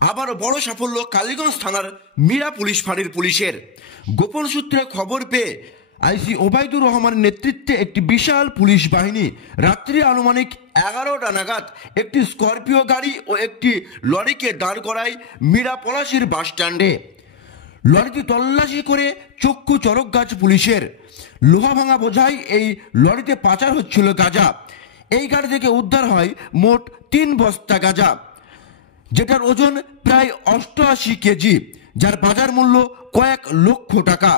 আবারও বড় সাফল্য কালীগঞ্জ থানার মীরা পুলিশ ফাঁড়ির পুলিশের। গোপন সূত্রে খবর পেয়ে আইসি ওবায়দুর রহমানের নেতৃত্বে একটি বিশাল পুলিশ বাহিনী রাত্রি আনুমানিক 11টা নাগাদ একটি স্করপিও গাড়ি ও একটি লরিকে দাঁড় করায় মীরা পলাশীর বাসস্ট্যান্ডে। লরিটি তল্লাশি করে চক্ষু চরক গাছ পুলিশের। লোহা ভাঙা বোঝাই এই লরিতে পাচার হচ্ছিল গাঁজা। এই গাড়ি থেকে উদ্ধার হয় মোট 3 বস্তা গাঁজা, যেটার ওজন প্রায় 88 কেজি, যার বাজার মূল্য কয়েক লক্ষ টাকা।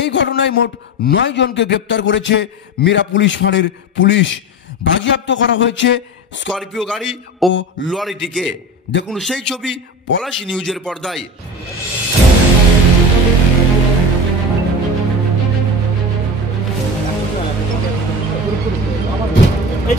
এই ঘটনায় মোট 9 জনকে গ্রেপ্তার করেছে মীরা পুলিশ ফাঁড়ির পুলিশ। বাজেয়াপ্ত করা হয়েছে স্করপিও গাড়ি ও লরিটিকে। দেখুন সেই ছবি পলাশী নিউজের পর্দায়। এই